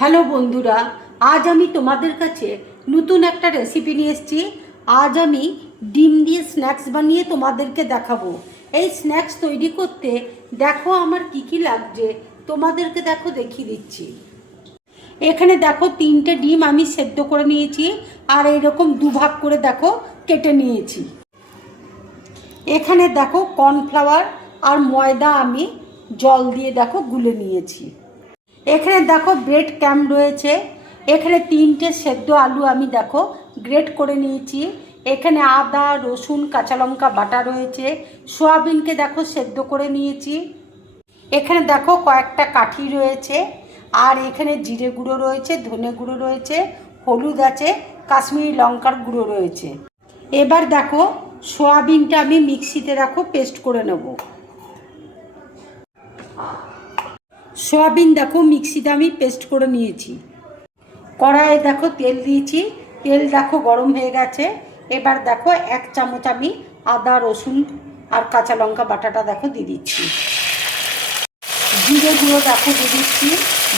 Hello বন্ধুরা, আজ আমি তোমাদের কাছে নতুন একটা রেসিপি নিয়ে এসেছি। আজ আমি ডিম দিয়ে স্ন্যাক্স বানিয়ে তোমাদেরকে দেখাবো। এই স্ন্যাক্স তৈরি করতে দেখো আমার কি কি লাগছে, তোমাদেরকে দেখো দেখিয়ে দিচ্ছি। এখানে দেখো 3টে ডিম আমি সেদ্ধ করে নিয়েছি, আর এইরকম দুভাগ করে দেখো কেটে নিয়েছি। এখানে দেখো কর্নফ্লাওয়ার আর ময়দা আমি জল দিয়ে দেখো গুলে নিয়েছি। এখানে দেখো ব্রেড ক্যাম্প রয়েছে। এখানে 3টে সেদ্ধ আলু আমি দেখো গ্রেট করে নিয়েছি। এখানে আদা, রসুন, কাঁচা লঙ্কা বাটা রয়েছে। সয়াবিনকে দেখো সেদ্ধ করে নিয়েছি। এখানে দেখো কয়েকটা কাঠি রয়েছে, আর এখানে জিরে গুঁড়ো রয়েছে, ধনে গুঁড়ো রয়েছে, হলুদ আছে, কাশ্মীরি লঙ্কার গুঁড়ো রয়েছে। এবার দেখো সয়াবিনটা আমি মিক্সিতে দেখো পেস্ট করে নেব। সয়াবিন দেখো মিক্সিতে আমি পেস্ট করে নিয়েছি। কড়াইয়ে দেখো তেল দিয়েছি, তেল দেখো গরম হয়ে গেছে। এবার দেখো 1 চামচ আমি আদা, রসুন আর কাঁচা লঙ্কা বাটাটা দেখো দিয়ে দিচ্ছি। জিরে গুঁড়ো দেখো দিয়ে দিচ্ছি,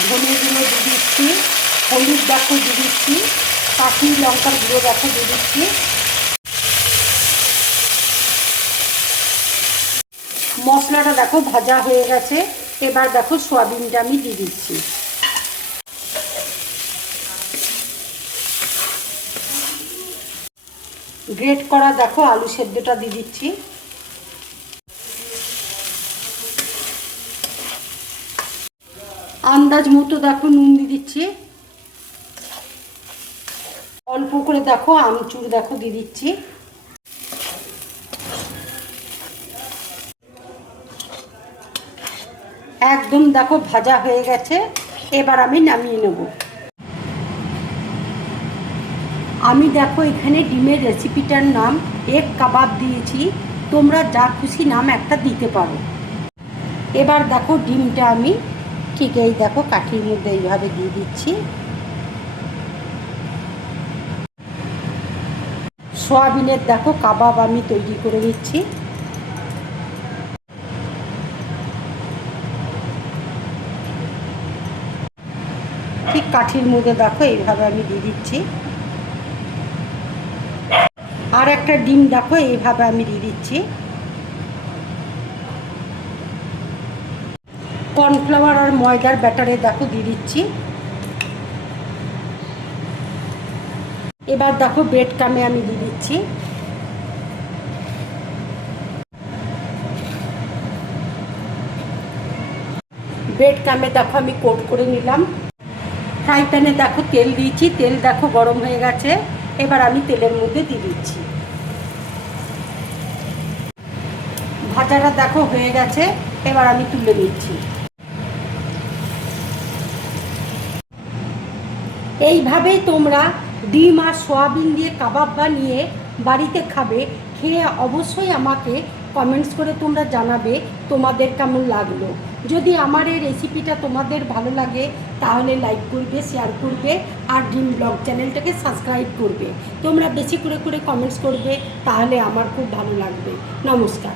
ধনে গুঁড়ো দিয়ে দিচ্ছি, হলুদ দেখো দিয়ে দিচ্ছি, কাশ্মীরি লঙ্কার গুঁড়ো দেখো দিয়ে দিচ্ছি। মশলাটা দেখো ভাজা হয়ে গেছে। এবার দেখো সয়াবিনটা আমি দিয়ে দিচ্ছি। গ্রেট করা দেখো আলু সেদ্ধটা দিয়ে দিচ্ছি। আন্দাজ মতো দেখো নুন দিয়ে দিচ্ছি। অল্প করে দেখো আমচুর দেখো দিয়ে দিচ্ছি। একদম দেখো ভাজা হয়ে গেছে। এবার আমি নামিয়ে নেব। আমি দেখো এখানে ডিমের রেসিপিটার নাম এগ কাবাব দিয়েছি, তোমরা যা খুশি নাম একটা দিতে পারো। এবার দেখো ডিমটা আমি ঠিক এই দেখো কাঠির মধ্যে এইভাবে দিয়ে দিচ্ছি। সয়াবিনের দেখো কাবাব আমি তৈরি করে নিচ্ছি। ঠিক কাঠির মধ্যে দেখো এইভাবে আমি দিয়ে দিচ্ছি। আর একটা ডিম দেখো এইভাবে আমি দিয়ে দিচ্ছি। কর্নফ্লাওয়ার আর ময়দার ব্যাটারে দেখো দিয়ে দিচ্ছি। এবার দেখো ব্রেড ক্রাম্বে আমি দিয়ে দিচ্ছি। ব্রেড ক্রাম্বে দেখো আমি কোট করে নিলাম। ফ্রাই প্যানে দেখো তেল দিয়েছি, তেল দেখো গরম হয়ে গেছে। এবার আমি তেলের মধ্যে দিয়ে দিচ্ছি। ভাজাটা দেখো হয়ে গেছে। এবার আমি তুলে নিচ্ছি। এইভাবেই তোমরা ডিম আর সয়াবিন দিয়ে কাবাব বানিয়ে বাড়িতে খাবে। খেয়ে অবশ্যই আমাকে কমেন্টস করে তোমরা জানাবে তোমাদের কেমন লাগলো। যদি আমার এই রেসিপিটা তোমাদের ভালো লাগে তাহলে লাইক করবে, শেয়ার করবে, আর ড্রিম ব্লগ চ্যানেলটাকে সাবস্ক্রাইব করবে। তোমরা বেশি করে কমেন্টস করবে, তাহলে আমার খুব ভালো লাগবে। নমস্কার।